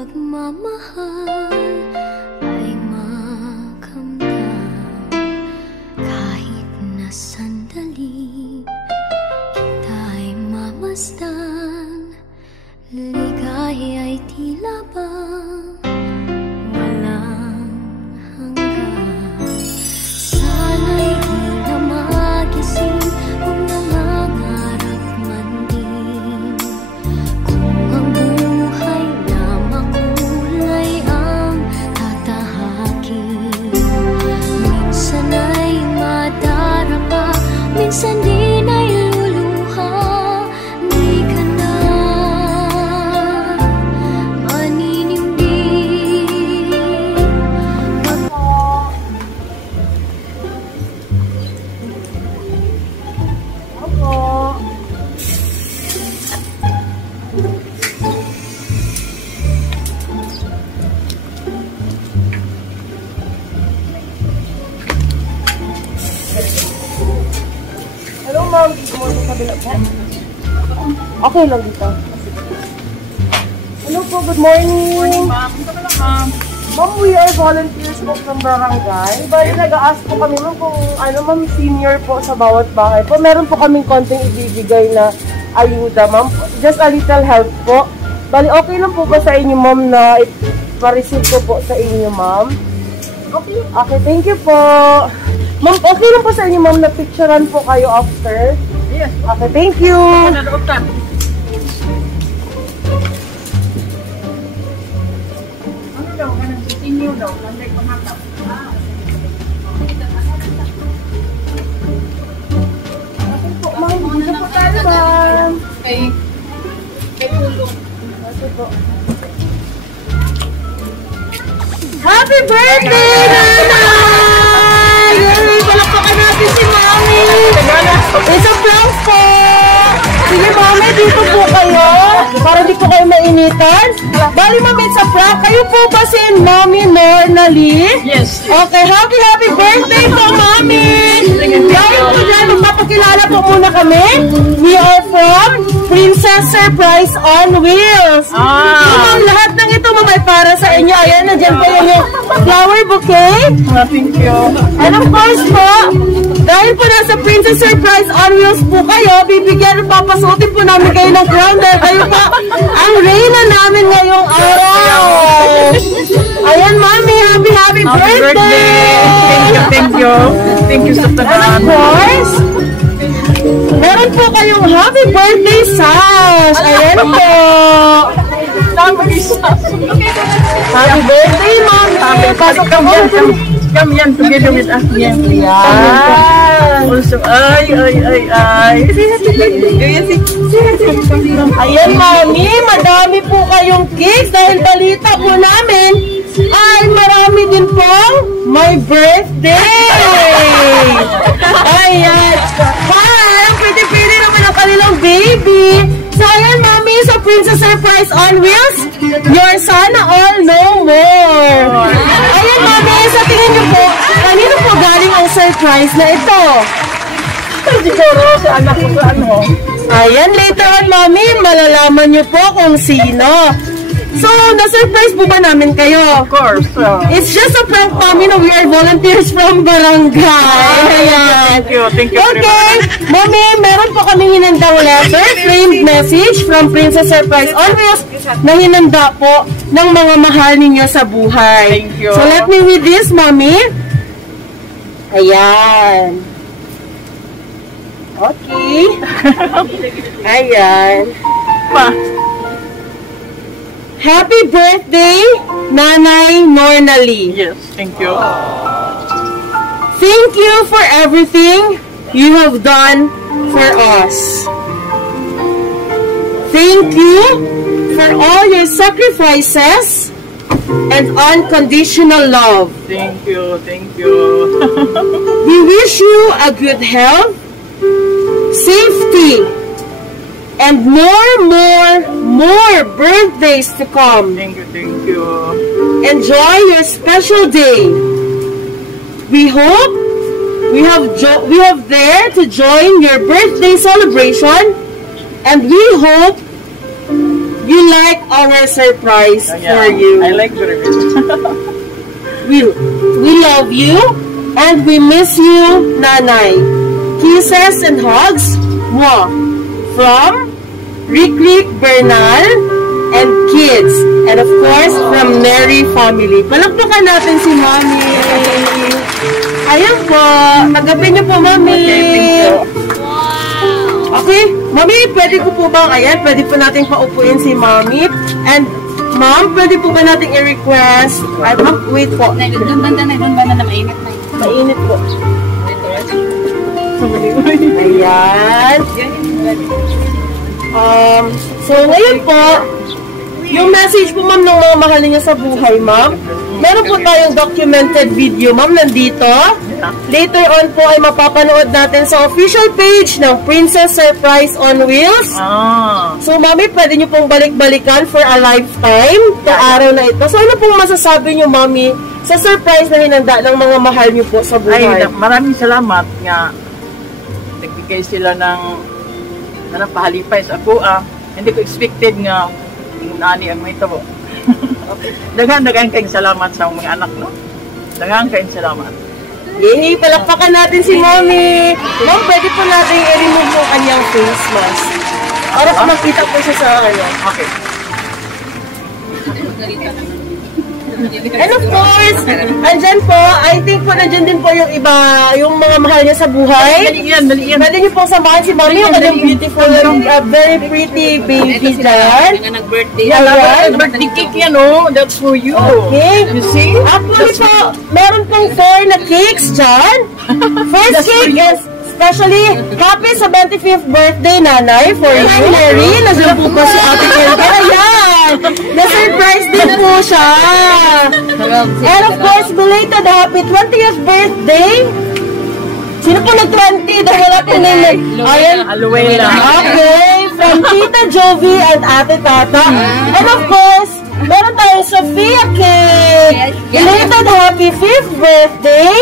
pagmamahal ay makamdam kahit na sandali kita'y mamasdan. Ligaya ay tila bang walang hanggan. Sana'y di na magising kung nangangarap man din. Kung ang buhay na makulay ang tatahakin. Minsan ay madarapa, minsan din ay luluha. Di ka na Hello, ma'am. Dito mo sa kabila po. Okay lang dito. Hello po, good morning. Good morning, ma'am. Good morning, ma'am. Ma'am, we are volunteers po from barangay. Bali, nag-a-ask po kami, ma'am, kung ano, ma'am, senior po sa bawat bahay po. Meron po kaming konting ibibigay na ayuda, ma'am. Just a little help po. Bali, okay lang po ba sa inyo, ma'am, na ipa-receive ko po sa inyo, ma'am? Okay. Okay, thank you po. Ma'am, okay lang po sa inyo, ma'am, na picturean po kayo after? Yes. Okay, thank you. Nanood ka. Ano daw? Anong continue daw? Nanday pangataw. Okay po, ma'am. Dito po tayo, ma'am. Kay tulong. Okay po. Happy birthday, Nanay! Yay! Palakpakan natin si Mami! It's a prank po! Sige, Mami, dito po kayo. Para di po kayo mainitan. Bali, Mami, it's a prank. Kayo po ba si Mami Nornali? Yes. Okay, happy birthday po, Mami! Dahil po dyan, magpapakilala po muna kami. We are from Princess Surprise on Wheels. Ang lahat ng ito, Ma'am, ay para sa inyo. Ayan, nandiyan po yung flower bouquet. Thank you. And of course po, dahil po nasa Princess Surprise on Wheels po kayo, bibigyan, papasutin po namin kayo ng crown dahil kayo po ang reyna namin ngayong araw. Ayan, Mami, happy birthday! Thank you. Thank you sa And of tanan. course, meron po kayong happy birthday sash. Ayan po. Happy birthday, Mami. Pasok ka po. Come yan, together with us. Yan. Also, ay. Ayan, Mami. Madami po kayong cakes dahil balita po namin ay marami din pong my birthday. Ayan. Parang pretty naman ang kanilang baby. So, ayan, Mami, sa Princess Surprise on Wheels, your sana all no more. Ayan, Mami, sa tingin niyo po, kanino po galing ang surprise na ito? Siguro sa anak ko sa ano. Ayan, later on, Mami, malalaman niyo po kung sino. So, na-surprise po ba namin kayo? Of course. It's just a prank, Mami, na we are volunteers from barangay. Ayan. Thank you. Okay, Mami, meron po kami hinandang letter, framed message from Princess Surprise on Wheels na hinanda po ng mga mahal ninyo sa buhay. Thank you. So, let me read this, Mami. Ayan. Okay. Ayan. Happy birthday, Nanay Nornali. Yes, thank you. Thank you for everything you have done for us. Thank you for all your sacrifices and unconditional love. Thank you. We wish you a good health, safety, and more birthdays to come. Thank you. Enjoy your special day. We hope we have there to join your birthday celebration, and we hope you like our surprise for you. I like very much. We love you and we miss you, Nanay. Kisses and hugs. Mwah. From Rick Bernal and kids. And of course, from Mary family. Palakpakan natin si Mami. Ayan po. Tanggapin niyo po, Mami. Okay, thank you. Okay, Mami, pwede ko po ba, ayan, pwede po natin paupuin si Mami. And, Ma'am, pwede po ba natin i-request? Ay, ma'am, wait po. Doon banda na mainit na. Mainit po. Ayan. So, ngayon po, yung message po, ma'am, ng mga mahal niya sa buhay, ma'am. Meron po tayong documented video, ma'am, nandito. Later on po ay mapapanood natin sa official page ng Princess Surprise on Wheels. So, mami, pwede nyo pong balik-balikan for a lifetime itong araw na ito. So, ano pong masasabi nyo, mami, sa surprise na hinanda ng mga mahal nyo po sa buhay? Ay, maraming salamat nga. Nagbigay sila ng pahalipay sa ako. Hindi ko expected nga nani ang may tabo. Dagan kayong salamat sa mga anak, no? Dagan kayong salamat. Yay! Palakpakan natin si Mommy! Ma'am, pwede po natin i-remove yung kanyang face mask. Para po makita po siya sa ano. Okay. And of course, andyan po, I think po nandyan din po yung iba, yung mga mahal niya sa buhay. Dali yan. Pwede niyo pong samahan si Mommy, yung kanyang beautiful, very pretty baby dyan. Nag-birthday. Birthday cake yan, oh. That's for you. Okay. You see? Actually po, meron pong 4 na cakes dyan. First cake is especially happy 75th birthday, Nanay, for you, Mary. Nandiyan po po si Ate Kelvin. Ayan! Na-surprise din po siya. And of course, belated happy 20th birthday. Sino po nag-20? Dahil wala po nila. Ayan. Aluela. Okay. From Tita Jovi and Ate Tata. And of course, meron tayong Sophia cake. Belated happy 5th birthday.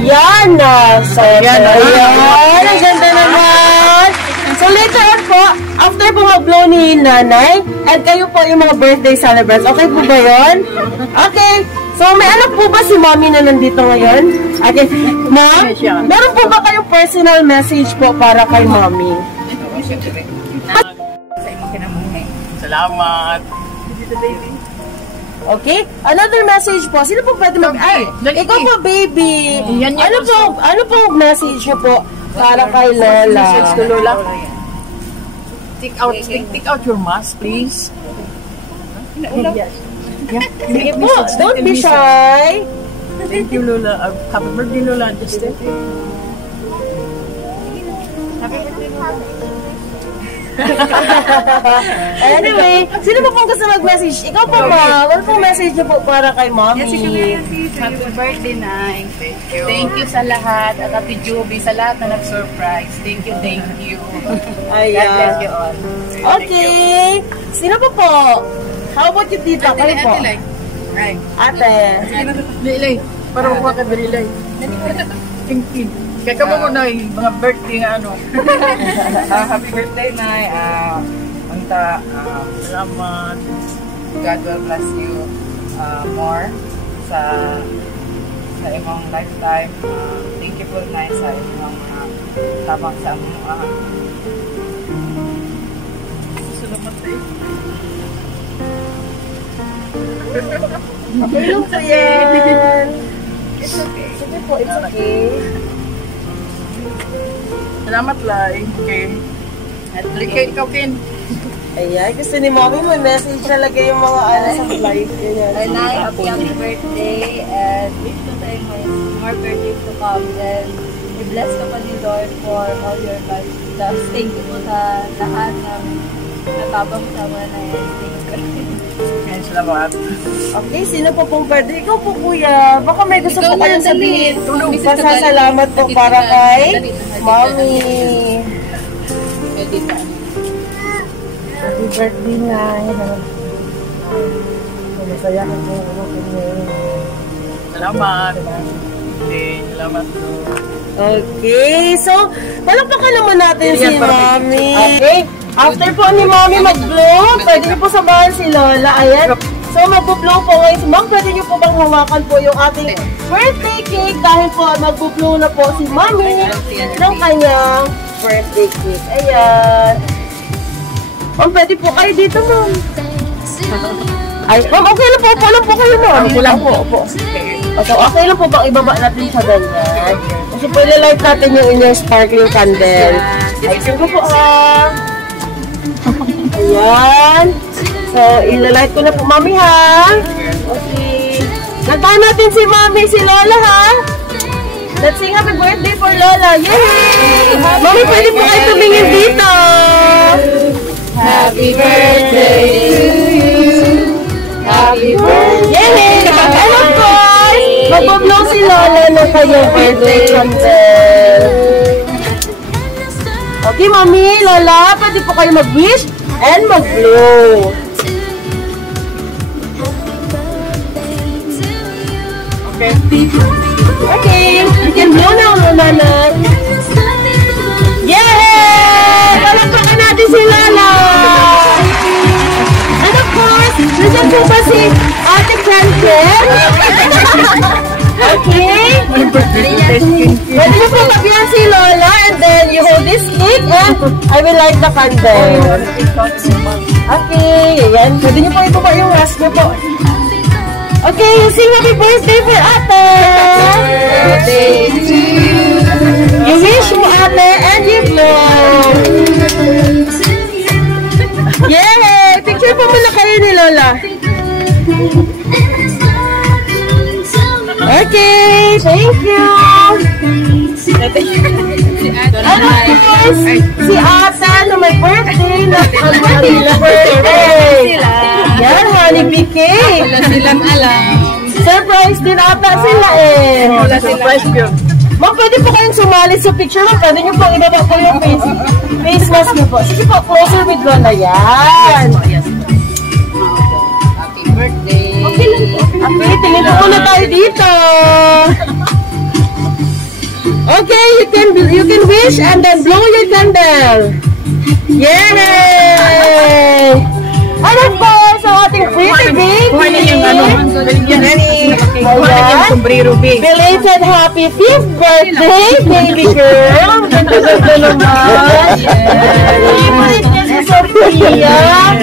Yana. So, ayan. Ang ganda naman. So, later on po, after po mag-blow ni Nanay, and kayo po yung mga birthday celebrants. Okay po ba yun? Okay. So, may anak po ba si Mommy na nandito ngayon? Okay. Ma'am, meron po ba kayong personal message po para kay Mommy? Salamat. Okay? Another message po. Sino po pwede Ay, ikaw po, baby. Ano po message niyo po para kay Lola? Lola. Take out your mask, please. Sige po, don't be shy. Thank you, Lola. Happy birthday, Lola. Justin. Anyway, sino po pong gusto mag-message? Ikaw po, ma. Ano pong message niyo po para kay Mommy? Happy birthday, Nay. Thank you sa lahat. At Happy Juby sa lahat na nag-surprise. Thank you. Ayan. God bless you all. Okay. Sino po po? How about you, tita? Kayo po. Ate. Dilay. Para mo ka dilay. Thank you. Kaya ka mo na yung mga birthday nga ano. Happy birthday, Nay. Salamat. God will bless you more sa imong lifetime. Thank you po, Nay, sa imong tabang sa mga Salamat eh. Okay lang po yan. It's okay. Sige po, it's okay. Salamat lang. Okay. At ikaw, Ken. Ayan, gusto ni Mommy may message talaga yung mga ano sa life. Ganyan. Nay, happy birthday and wish ko tayo more birthdays to come and i-bless ka pa ni Lord for all your life. Tapos thank you po sa lahat ng natabang sama na yan. Ayan, salamat. Okay, sino po pong pwede? Ikaw po, kuya. Baka may gusto po kayong sabihin. Pasasalamat po para kay Mommy. Happy birthday na. Masaya ka po. Salamat. Okay, salamat. Okay, so, palakpakan naman natin si Mommy. Okay, After po ni Mami mag-blow, pwede niyo po samahan si Lola. Ayan. So, mag-blow po ngayon. Ma'am, pwede niyo po bang hawakan po yung ating birthday cake dahil po mag-blow na po si Mami ng kanyang birthday cake. Ayan. Ma'am, pwede po kayo dito, Ma'am. Ay, Ma'am, okay lang po. Paano po kayo, Ma'am? Ako lang po. So, okay lang po bang ibaba natin siya ganyan? Kasi po ilalight natin yung inner sparkling candle. Ay, sige po Ayan. So, ilalight ko na po, Mami, ha? Okay. Nantahan natin si Mami, si Lola, ha? Let's sing happy birthday for Lola. Yay! Mami, pwede po kayo tumingin dito. Happy birthday to you. Happy birthday. Yay! And of course, mag-blow si Lola ng kanyang birthday candle. Okay, Mami, Lola, pwede po kayo mag-wish and mag-blow. Okay. Okay, you can blow now, Lola. Yay! Palakpakan natin si Lola! And of course, nandiyan po ba si Ate Kanken? Okay? Pwede niyo po tabihan si Lola and then you hold this cake and I will light the candle. Okay, ayan. Pwede niyo po ibaba yung mask niyo po. Okay, you sing happy birthday for Ate! Birthday to you. You wish mo Ate and you blow! Yay! Picture po muna kayo ni Lola. Okay, thank you! And of course, si Ate na may birthday na ang birthday! Yan, honey cake! Wala silang alam. Surprise din ata sila eh! Wala surprise yun. Ma'am, pwede po kayong sumali sa picture. Ma'am, pwede nyo po ibaba po yung face mask nyo po. Sige po, closer with Lola. Yan! Happy birthday. Okay lang po. Okay, tingin po muna tayo dito. Okay, you can wish and then blow your candle. Yay! And of course, ang ating pretty baby. Kuha na yung ano. Kuha na yung sombrero big. Belated happy 5th birthday, baby girl. Ganda naman. Favorite niya si Sophia.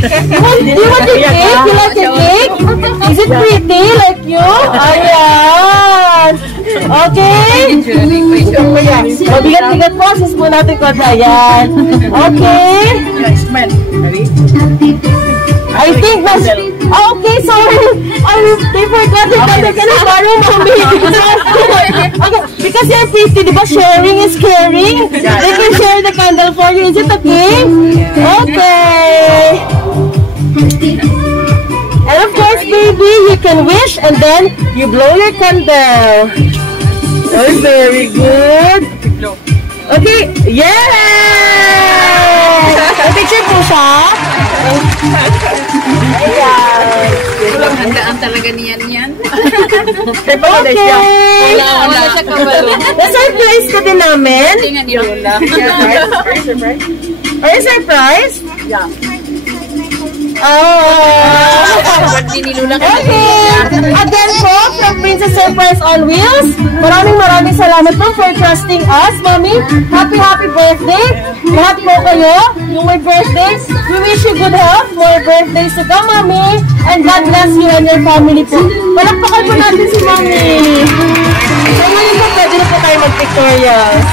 Do you want the cake? You like the cake? Is it pretty like you? Ayan. Okay? Mabigat-bigat po. Sis po natin ko. Ayan. Okay? Smell. Ready? I think that's... Oh, okay, sorry. They forgot the candle. Can I borrow, Mommy? Okay, because you're pretty, diba? Sharing is caring. They can share the candle for you. Is it okay? Okay. And of course, baby, you can wish and then you blow your candle. Oh, very good. Okay, yay! Picture po siya. Ayan. Walang handaan talaga niyan yan. Okay. Wala siya kabalo. Na-surprise ko din namin. Tingnan ni Lola. Are you surprised? Yeah. Birthday ni Lola. Okay. Again po, from Princess Surprise on Wheels. Maraming salamat po for trusting us, Mommy. Happy birthday. Lahat po kayo, yung may birthday. We wish you good health, more birthdays to come, Mommy. And God bless you and your family po. Palakpakan po natin si Mommy. So ngayon po, pwede na po tayo mag-pictorials.